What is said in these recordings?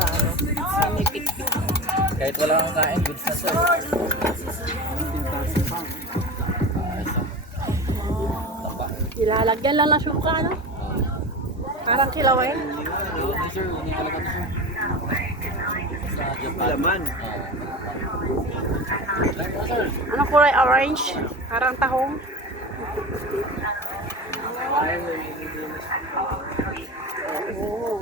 na ano, sinipik-pik. Kahit wala kang kain, goods na siya. Ilalagyan lang ng suka, no? Parang kilawin. Hindi sir, hindi talaga to sir. Sa Japan. Laman. Anong kulay? Orange? Parang tahong. Oh.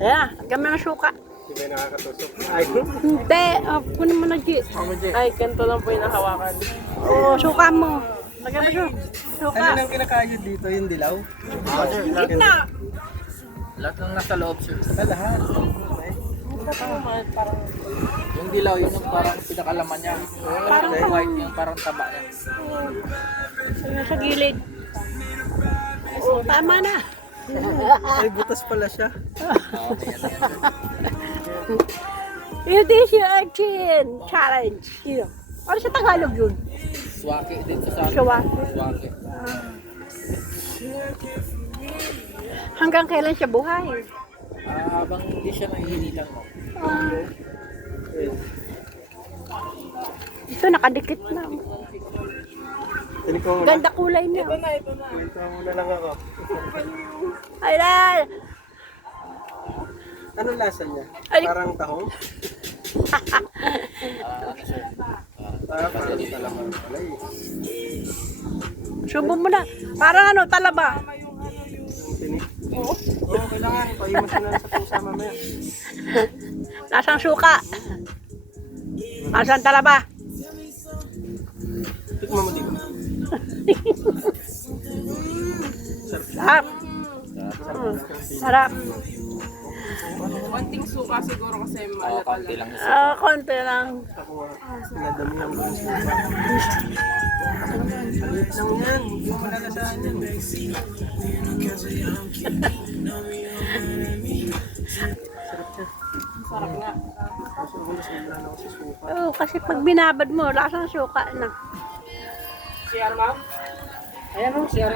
Ayan, lagyan mo ng suka. Hindi ba nakakatusok? Ay, Hindi, kunin mo na, G. Ay, ganito lang po yung nahawakan. Oo, suka mo. Lagyan mo suka. ano nang kinakayod dito? Yung dilaw? Sir, lahat ng nasa loob sir. Sa lahat. Yung dilaw, yun yung parang pinakalaman niya. Yung white, yung parang taba niya. Ayan sa gilid. Oo, tama na. Ay, butas pala siya. Okay, yan sir. It is your action challenge. Yun. Ano sa Tagalog yun? Swake din sa sabi. Swake. Swake. Hanggang kailan siya buhay? Habang hindi siya nahihilitan mo. Ito nakadikit na. Tinik mo muna. Ganda kulay niya. Ito muna lang ako. Ay, ay. Anong lasa niya? Ay. Parang tahong? Ano sir? Parang talaman. Alay. Subo mo na. Parang ano, talaba. Yung tinik. Oo, kailangan. Paimas mo na lang sa pusa mamaya. Lasang suka. Lasang talaba. Tikman mo dito. Sarap. Sarap. Konting suka siguro kasi Oo, maalat konti lang. Konti lang. Ako, pinadami lang ko sa pusa. Alit lang yan. Hindi mo nalasahan yan. sarap nga. Kaso ako nasimula na ako sa suka. Oo, kasi pag binabad mo, lasang suka na. CR ma'am? Ayan o, CR.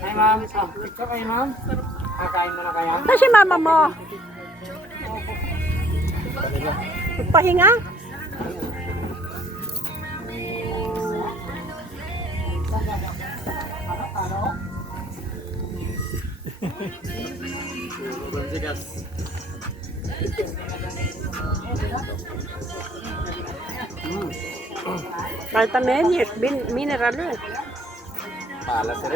Hi ma'am. Picture kayo ma'am. Kakain mo na kaya? Kasi mama mo. Pahinga? Bansigas. Vitamin, mineral. Pala sir.